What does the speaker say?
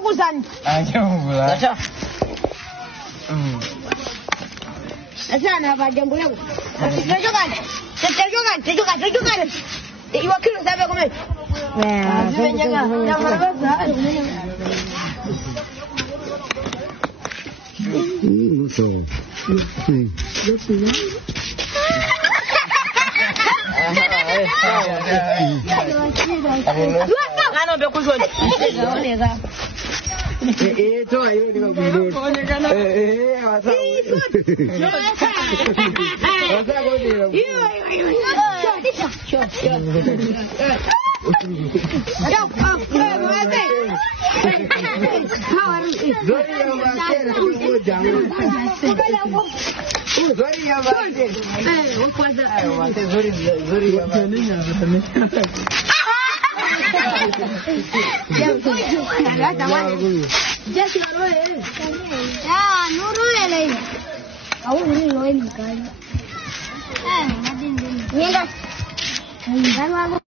kuzani. Ajambula. Acha. Asana bajambo langu. Tejoka. Iwakilo sabe kome. Ano be kuzoni. Toa hiyo ni mabudu. Wasa. Wasa godi. Nyenga.